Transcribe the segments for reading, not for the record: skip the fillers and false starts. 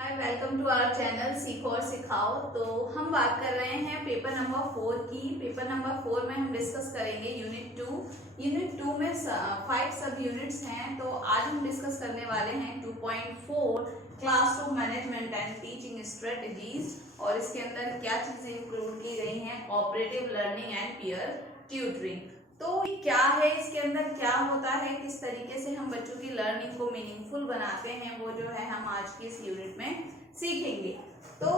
Hi, welcome to our channel सीखो और सिखाओ। तो हम बात कर रहे हैं पेपर नंबर 4 की। पेपर नंबर 4 में हम डिस्कस करेंगे यूनिट 2। यूनिट 2 में 5 सब यूनिट्स हैं। तो आज हम डिस्कस करने वाले हैं 2.4 classroom management and teaching strategies. और इसके अंदर क्या चीजें इंक्लूड की गई हैं, cooperative learning and peer tutoring. तो क्या है, इसके अंदर क्या होता है, किस तरीके से हम बच्चों की लर्निंग को मीनिंगफुल बनाते हैं, वो जो है हम आज की इस यूनिट में सीखेंगे। तो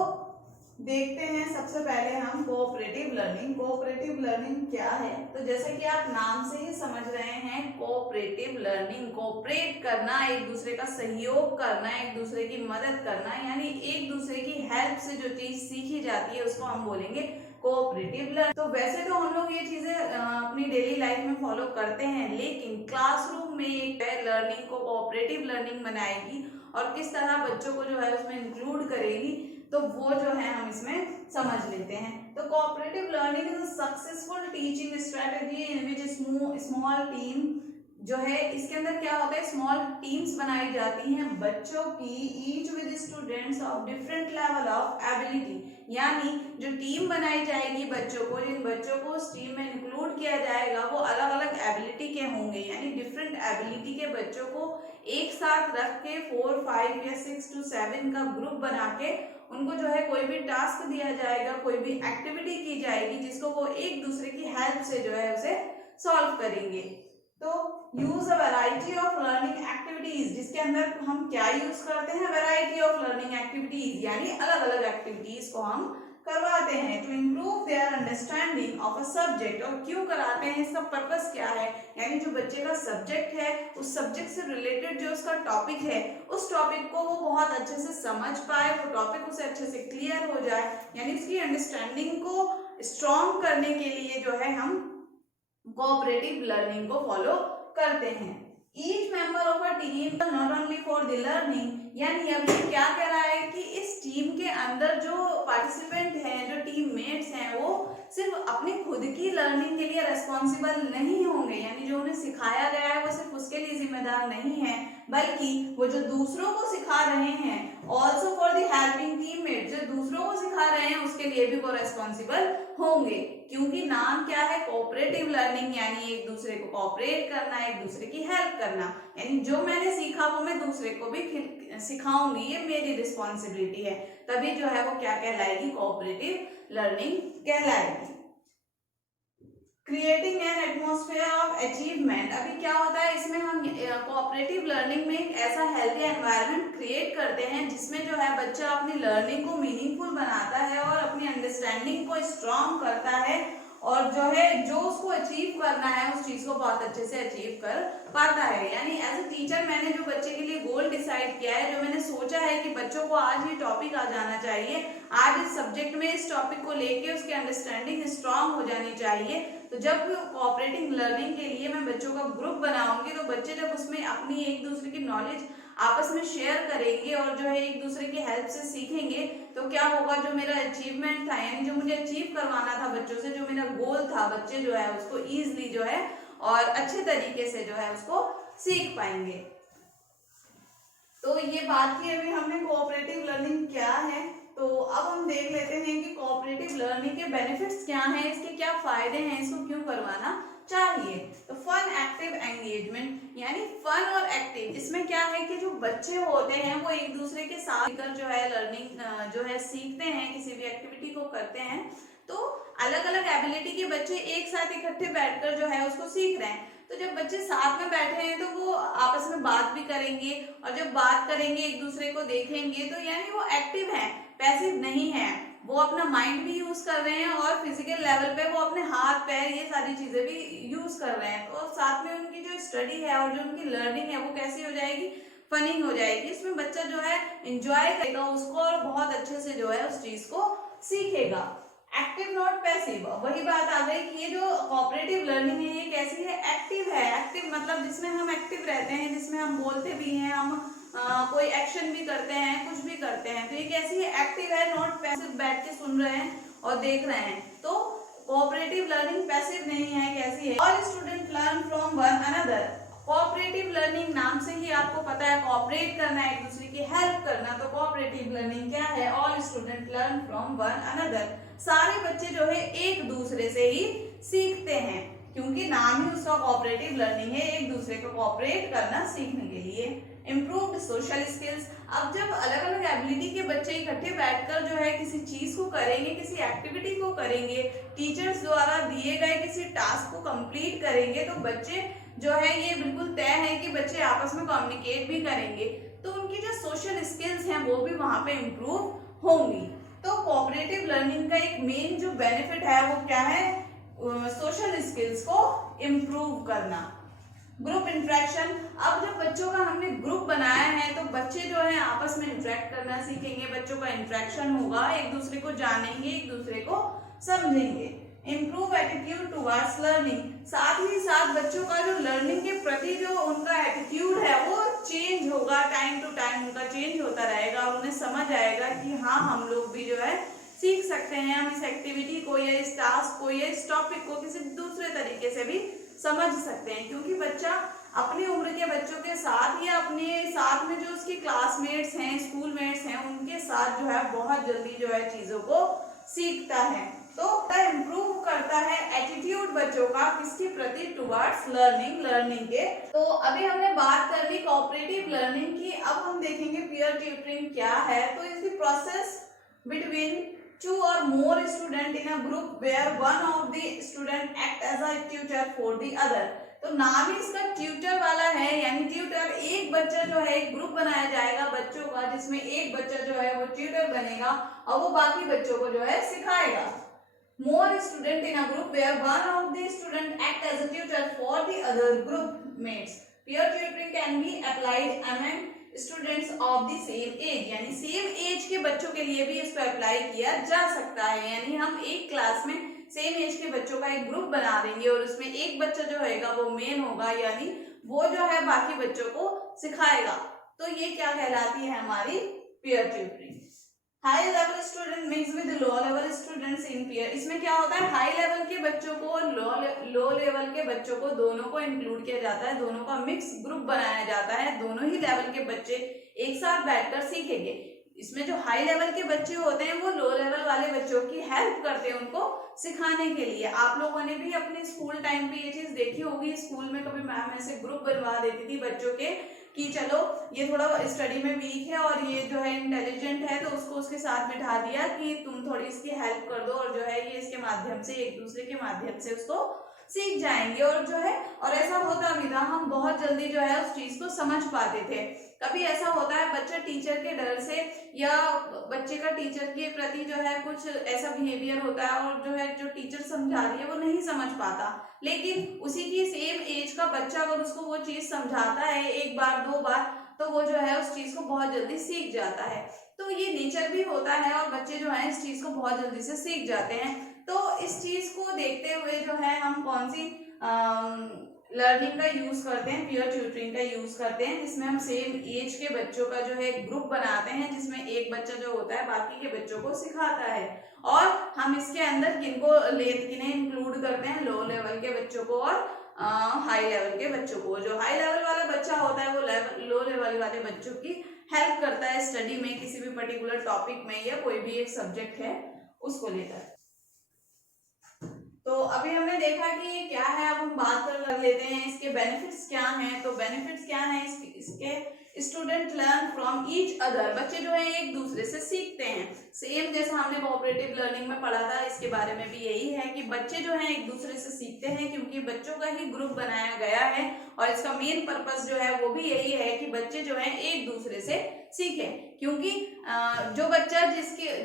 देखते हैं सबसे पहले हम कोऑपरेटिव लर्निंग। कोऑपरेटिव लर्निंग क्या है? तो जैसे कि आप नाम से ही समझ रहे हैं, कोऑपरेटिव लर्निंग, कोऑपरेट करना, एक दूसरे का सहयोग करना, एक दूसरे की मदद करना, यानी एक दूसरे की हेल्प से जो चीज सीखी जाती है उसको हम बोलेंगे कोऑपरेटिव लर्निंग। तो वैसे तो हम लोग ये चीजें अपनी डेली लाइफ में फॉलो करते हैं, लेकिन क्लासरूम में एक लर्निंग को कोऑपरेटिव लर्निंग बनाएगी और किस तरह बच्चों को जो है उसमें इंक्लूड करेगी, तो वो जो है हम इसमें समझ लेते हैं। तो cooperative learning is a successful teaching strategy in which small team जो है, इसके अंदर क्या होता है, स्मॉल टीम्स बनाई जाती हैं बच्चों की, each with students of different level of ability. यानी जो टीम बनाई जाएगी बच्चों को, जिन बच्चों को उस टीम में इंक्लूड किया जाएगा वो अलग अलग एबिलिटी के होंगे, यानी डिफरेंट एबिलिटी के बच्चों को एक साथ रख के 4, 5 या 6 to 7 का ग्रुप बना के उनको जो है कोई भी टास्क दिया जाएगा, कोई भी एक्टिविटी की जाएगी जिसको वो एक दूसरे की हेल्प से जो है उसे सॉल्व करेंगे। तो use a variety of learning activities, जिसके अंदर हम क्या यूज करते हैं, वैरायटी ऑफ लर्निंग एक्टिविटीज, यानी अलग अलग एक्टिविटीज को हम करवाते हैं to improve their understanding of a subject. और क्यों कराते हैं, इसका पर्पस क्या है, यानी जो बच्चे का सब्जेक्ट है उस सब्जेक्ट से रिलेटेड जो उसका टॉपिक है, उस टॉपिक को वो बहुत अच्छे से समझ पाए, वो टॉपिक उसे अच्छे से क्लियर हो जाए, यानी उसकी अंडरस्टैंडिंग को स्ट्रॉन्ग करने के लिए जो है हम कोऑपरेटिव लर्निंग को फॉलो करते हैं। Each member of a team not only for the learning, यानी अब ये क्या कह रहा है कि इस टीम के अंदर जो पार्टिसिपेंट हैं, जो टीममेट्स हैं, वो सिर्फ अपनी खुद की लर्निंग के लिए रेस्पॉन्सिबल नहीं होंगे, यानी जो उन्हें सिखाया गया है वो सिर्फ उसके लिए जिम्मेदार नहीं है, बल्कि वो जो दूसरों को सिखा रहे हैं, also for the helping teammate, जो दूसरों को सिखा रहे हैं उसके लिए भी वो रेस्पॉन्सिबल होंगे। क्योंकि नाम क्या है, कोऑपरेटिव लर्निंग, यानी एक दूसरे को कोऑपरेट करना, एक दूसरे की हेल्प करना, यानी जो मैंने सीखा वो मैं दूसरे को भी सिखाऊंगी, ये मेरी रिस्पॉन्सिबिलिटी है, तभी जो है वो क्या कहलाएगी, कोऑपरेटिव लर्निंग कहलाएगी। Creating an atmosphere of achievement, अभी क्या होता है इसमें, हम कोऑपरेटिव लर्निंग में एक ऐसा हेल्दी एनवायरनमेंट क्रिएट करते हैं जिसमें जो है बच्चा अपनी लर्निंग को मीनिंगफुल बनाता है और अपनी अंडरस्टैंडिंग को स्ट्रॉन्ग करता है, और जो है जो उसको अचीव करना है उस चीज को बहुत अच्छे से अचीव कर पाता है। यानी एज ए टीचर मैंने जो बच्चे के लिए गोल डिसाइड किया है, जो मैंने सोचा है कि बच्चों को आज ये टॉपिक आ जाना चाहिए, आज इस सब्जेक्ट में इस टॉपिक को लेके उसकी अंडरस्टैंडिंग स्ट्रांग हो जानी चाहिए, तो जब कोऑपरेटिव लर्निंग के लिए मैं बच्चों का ग्रुप बनाऊंगी तो बच्चे जब उसमें अपनी एक दूसरे की नॉलेज आपस में शेयर करेंगे और जो है एक दूसरे की हेल्प से सीखेंगे, तो क्या होगा, जो मेरा अचीवमेंट था, यानी जो मुझे अचीव करवाना था बच्चों से, जो मेरा गोल था, बच्चे जो है उसको इजीली जो है और अच्छे तरीके से जो है उसको सीख पाएंगे। तो ये बात की अभी हमने कोऑपरेटिव लर्निंग क्या है। तो अब हम देख लेते हैं कि कोऑपरेटिव लर्निंग के बेनिफिट्स क्या हैं, इसके क्या फायदे हैं, इसको क्यों करवाना चाहिए। तो फन एक्टिव एंगेजमेंट, यानी फन और एक्टिव, इसमें क्या है कि जो बच्चे होते हैं वो एक दूसरे के साथ मिलकर जो है लर्निंग जो है सीखते हैं, किसी भी एक्टिविटी को करते हैं, तो अलग अलग एबिलिटी के बच्चे एक साथ इकट्ठे बैठकर जो है उसको सीख रहे हैं। तो जब बच्चे साथ में बैठे हैं तो वो आपस में बात भी करेंगे, और जब बात करेंगे एक दूसरे को देखेंगे, तो यानी वो एक्टिव है, पैसिव नहीं है, वो अपना माइंड भी यूज कर रहे हैं और फिजिकल लेवल पे वो अपने हाथ पैर ये सारी चीजें भी यूज कर रहे हैं। तो साथ में उनकी जो स्टडी है और जो उनकी लर्निंग है वो कैसी हो जाएगी, फनिंग हो जाएगी, इसमें बच्चा जो है एंजॉय करेगा उसको और बहुत अच्छे से जो है उस चीज को सीखेगा। एक्टिव नॉट पैसिव, वही बात आ गई कि ये जो कोऑपरेटिव लर्निंग है ये कैसी है, एक्टिव है। एक्टिव मतलब जिसमें हम एक्टिव रहते हैं, जिसमें हम बोलते भी हैं, हम कोई एक्शन भी करते हैं, कुछ भी करते हैं, तो ये कैसी है, एक्टिव है, नॉट पैसिव, बैठ के सुन रहे हैं और देख रहे हैं। तो कोऑपरेटिव लर्निंग पैसिव नहीं है, कैसी है, और student learn from one another, cooperative learning नाम से ही आपको पता है कोऑपरेट करना, एक दूसरे की हेल्प करना। तो कोऑपरेटिव लर्निंग क्या है? All student learn from one another. सारे बच्चे जो है एक दूसरे से ही सीखते हैं, क्योंकि नाम ही उसका कोऑपरेटिव लर्निंग है, एक दूसरे को कोऑपरेट करना सीखने के लिए। इम्प्रूव्ड सोशल स्किल्स, अब जब अलग अलग एबिलिटी के बच्चे इकट्ठे बैठकर जो है किसी चीज को करेंगे, किसी एक्टिविटी को करेंगे, टीचर्स द्वारा दिए गए किसी टास्क को कंप्लीट करेंगे, तो बच्चे जो है ये बिल्कुल तय है कि बच्चे आपस में कम्युनिकेट भी करेंगे, तो उनकी जो सोशल स्किल्स हैं वो भी वहां पे इम्प्रूव होंगी। तो कोऑपरेटिव लर्निंग का एक मेन जो बेनिफिट है वो क्या है? सोशल स्किल्स को इम्प्रूव करना। ग्रुप इंटरेक्शन, अब जब बच्चों का हमने ग्रुप बनाया है तो बच्चे जो है आपस में इंटरेक्ट करना सीखेंगे, बच्चों का इंटरेक्शन होगा, एक दूसरे को जानेंगे, एक दूसरे को समझेंगे। इम्प्रूव एटीट्यूड टुवर्ड्स लर्निंग, साथ ही साथ बच्चों का जो लर्निंग के प्रति जो उनका एटीट्यूड है वो चेंज होगा, टाइम टू टाइम उनका चेंज होता रहेगा और उन्हें समझ आएगा कि हाँ हम लोग भी जो है सीख सकते हैं, हम इस एक्टिविटी को या इस टास्क को या इस टॉपिक को किसी दूसरे तरीके से भी समझ सकते हैं। क्योंकि बच्चा अपनी उम्र के बच्चों के साथ या अपने साथ में जो उसके क्लासमेट्स हैं, स्कूलमेट्स हैं, उनके साथ जो है बहुत जल्दी जो है चीजों को सीखता है। तो इम्प्रूव करता है एटीट्यूड बच्चों का किसके प्रति? टुवर्ड्स लर्निंग के। तो अभी हमने बात कर ली कोऑपरेटिव लर्निंग की, अब हम देखेंगे पीयर ट्यूटरिंग क्या है। तो is the process between two or more student in a group where one of the student act as a tutor for the other। तो नाम ही इसका ट्यूटर वाला है, यानी ट्यूटर, एक बच्चा जो है एक ग्रुप बनाया जाएगा बच्चों का जिसमें एक बच्चा जो है वो ट्यूटर बनेगा और वो बाकी बच्चों को जो है सिखाएगा। More student in a group where one of the student act as a tutor for the other group mates। Peer tutoring can be applied among students of the same age, यानी सेम एज के बच्चों के लिए भी इसको apply किया जा सकता है। यानी हम एक क्लास में सेम एज के बच्चों का एक ग्रुप बना देंगे और उसमें एक बच्चा जो होगा वो मेन होगा, यानी वो जो है बाकी बच्चों को सिखाएगा। तो ये क्या कहलाती है? हमारी peer tutoring. High level student mix with low level students in peer, इसमें क्या होता है? हाई लेवल के बच्चों को और लो लेवल के बच्चों को दोनों को इंक्लूड किया जाता है, दोनों का मिक्स ग्रुप बनाया जाता है, दोनों ही लेवल के बच्चे एक साथ बैठकर सीखेंगे। इसमें जो हाई लेवल के बच्चे होते हैं वो लो लेवल वाले बच्चों की हेल्प करते हैं उनको सिखाने के लिए। आप लोगों ने भी अपने स्कूल टाइम पे ये चीज देखी होगी, स्कूल में कभी मैम ऐसे ग्रुप बनवा देती थी बच्चों के कि चलो ये थोड़ा स्टडी में वीक है और ये जो है इंटेलिजेंट है, तो उसको उसके साथ बिठा दिया कि तुम थोड़ी इसकी हेल्प कर दो और जो है ये इसके माध्यम से, एक दूसरे के माध्यम से उसको सीख जाएंगे। और जो है और ऐसा होता भी था, हम बहुत जल्दी जो है उस चीज को समझ पाते थे। कभी ऐसा होता है बच्चा टीचर के डर से या बच्चे का टीचर के प्रति जो है कुछ ऐसा बिहेवियर होता है और जो है जो टीचर समझा रही है वो नहीं समझ पाता, लेकिन उसी की सेम एज का बच्चा अगर उसको वो चीज समझाता है एक बार दो बार, तो वो जो है उस चीज को बहुत जल्दी सीख जाता है। तो ये नेचर भी होता है और बच्चे जो है इस चीज को बहुत जल्दी से सीख जाते हैं। तो इस चीज को देखते हुए जो है हम कौन सी लर्निंग का यूज करते हैं? पीयर ट्यूटरिंग का यूज करते हैं, जिसमें हम सेम एज के बच्चों का जो है ग्रुप बनाते हैं, जिसमें एक बच्चा जो होता है बाकी के बच्चों को सिखाता है। और हम इसके अंदर किन्हें इंक्लूड करते हैं? लो लेवल के बच्चों को और हाई लेवल के बच्चों को। जो हाई लेवल वाला बच्चा होता है वो लो लेवल वाले बच्चों की हेल्प करता है स्टडी में, किसी भी पर्टिकुलर टॉपिक में या कोई भी एक सब्जेक्ट है उसको लेकर। तो अभी हमने देखा कि ये क्या है, अब हम बात कर लेते हैं इसके बेनिफिट्स क्या हैं। तो बेनिफिट्स क्या हैं इसके? Student learn from each other, बच्चे जो है एक दूसरे से सीखते हैं। सेम जैसा हमने कोऑपरेटिव लर्निंग में पढ़ा था, इसके बारे में भी यही है कि बच्चे जो है एक दूसरे से सीखते हैं, क्योंकि बच्चों का ही ग्रुप बनाया गया है और इसका मेन पर्पस जो है वो भी यही है कि बच्चे जो है एक दूसरे से सीखें। क्योंकि जो बच्चा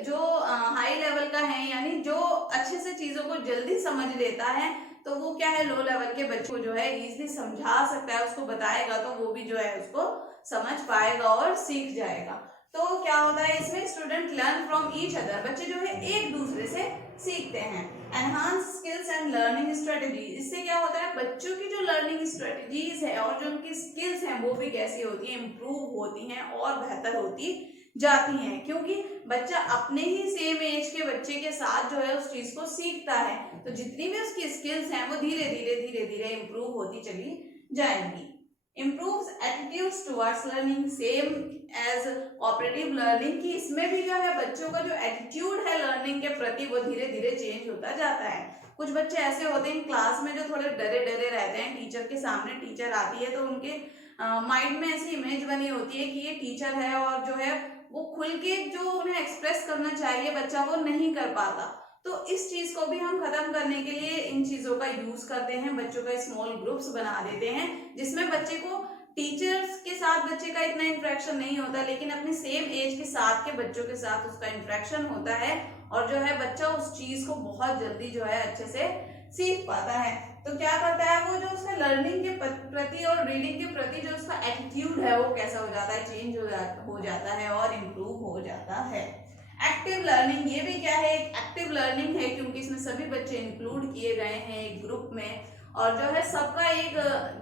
जो हाई लेवल का है, यानी जो अच्छे से चीजों को जल्दी समझ लेता है, तो वो क्या है, लो लेवल के बच्चे को जो है इजीली समझा सकता है, उसको बताएगा तो वो भी जो है उसको समझ पाएगा और सीख जाएगा। तो क्या होता है इसमें? Student learn from each other, बच्चे जो है एक दूसरे से सीखते हैं। Enhance skills and learning strategy, इससे क्या होता है बच्चों की जो लर्निंग स्ट्रेटेजीज है और जो उनकी स्किल्स हैं वो भी कैसी होती है, इंप्रूव होती हैं और बेहतर होती जाती हैं, क्योंकि बच्चा अपने ही सेम एज के बच्चे के साथ जो है उस चीज को सीखता है, तो जितनी भी उसकी स्किल्स हैं वो धीरे धीरे इंप्रूव होती चली जाएंगी। Improves attitudes towards learning, same age cooperative learning, कि इसमें भी जो है बच्चों का जो एटीट्यूड है लर्निंग के प्रति वो धीरे धीरे चेंज होता जाता है। कुछ बच्चे ऐसे होते हैं क्लास में जो थोड़े डरे डरे रहते हैं, टीचर के सामने टीचर आती है तो उनके माइंड में ऐसी इमेज बनी होती है कि ये टीचर है और जो है वो खुल के जो उन्हें एक्सप्रेस करना चाहिए बच्चा वो नहीं कर पाता। तो इस चीज को भी हम खत्म करने के लिए इन चीजों का यूज करते हैं, बच्चों का स्मॉल ग्रुप्स बना देते हैं जिसमें बच्चे को टीचर्स के साथ बच्चे का इतना इंटरेक्शन नहीं होता, लेकिन अपने सेम एज के साथ के बच्चों के साथ उसका इंटरेक्शन होता है और जो है बच्चा उस चीज को बहुत जल्दी जो है अच्छे से सीख पाता है। तो क्या करता है वो, जो उसका लर्निंग के प्रति और रीडिंग के प्रति जो उसका एटीट्यूड है वो कैसा हो जाता है, चेंज हो जाता है और इम्प्रूव हो जाता है। एक्टिव लर्निंग, ये भी क्या है, एक एक्टिव लर्निंग है क्योंकि इसमें सभी बच्चे इंक्लूड किए गए हैं एक ग्रुप में और जो है सबका एक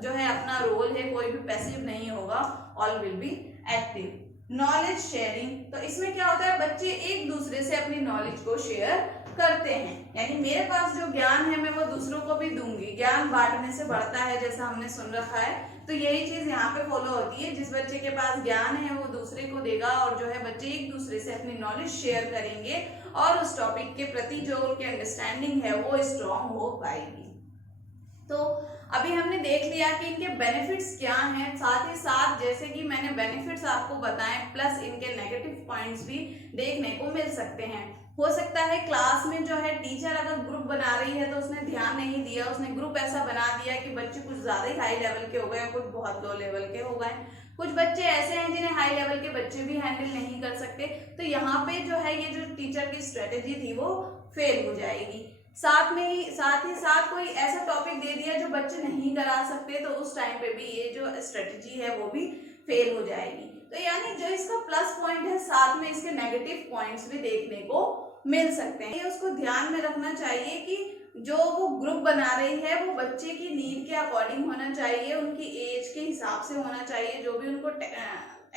जो है अपना रोल है, कोई भी पैसिव नहीं होगा, all will be active. Knowledge sharing, तो इसमें क्या होता है बच्चे एक दूसरे से अपनी नॉलेज को शेयर करते हैं, यानी मेरे पास जो ज्ञान है मैं वो दूसरों को भी दूंगी, ज्ञान बांटने से बढ़ता है जैसा हमने सुन रखा है। तो यही चीज यहाँ पे फॉलो होती है, जिस बच्चे के पास ज्ञान है वो दूसरे को देगा और जो है बच्चे एक दूसरे से अपनी नॉलेज शेयर करेंगे और उस टॉपिक के प्रति जो उनकी अंडरस्टैंडिंग है वो स्ट्रांग हो पाएगी। तो अभी हमने देख लिया कि इनके बेनिफिट्स क्या हैं, साथ ही साथ जैसे कि मैंने बेनिफिट्स आपको बताएं प्लस इनके नेगेटिव पॉइंट्स भी देखने को मिल सकते हैं। हो सकता है क्लास में जो है टीचर अगर ग्रुप बना रही है तो उसने ध्यान नहीं दिया, उसने ग्रुप ऐसा बना दिया कि बच्चे कुछ ज्यादा ही हाई लेवल के हो गए, कुछ बहुत लो लेवल के हो गए। कुछ बच्चे ऐसे हैं जिन्हें हाई लेवल के बच्चे भी हैंडल नहीं कर सकते, तो यहाँ पे जो है ये जो टीचर की स्ट्रेटेजी थी वो फेल हो जाएगी। साथ ही साथ कोई ऐसा टॉपिक दे दिया जो बच्चे नहीं करा सकते, तो उस टाइम पे भी ये जो स्ट्रेटेजी है वो भी फेल हो जाएगी। तो यानी जो इसका प्लस पॉइंट है साथ में इसके नेगेटिव पॉइंट्स भी देखने को मिल सकते हैं। ये उसको ध्यान में रखना चाहिए कि जो वो ग्रुप बना रही है वो बच्चे की नीड के अकॉर्डिंग होना चाहिए, उनकी एज के हिसाब से होना चाहिए, जो भी उनको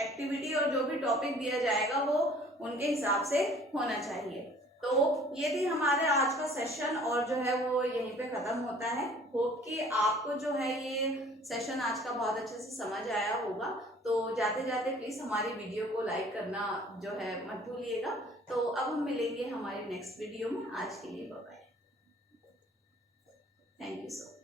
एक्टिविटी और जो भी टॉपिक दिया जाएगा वो उनके हिसाब से होना चाहिए। तो ये थी हमारे आज का सेशन और जो है वो यहीं पे खत्म होता है। होप कि आपको जो है ये सेशन आज का बहुत अच्छे से समझ आया होगा। तो जाते जाते प्लीज हमारी वीडियो को लाइक करना जो है मत भूलिएगा। तो अब हम मिलेंगे हमारी नेक्स्ट वीडियो में। आज के लिए bye bye, thank you so much.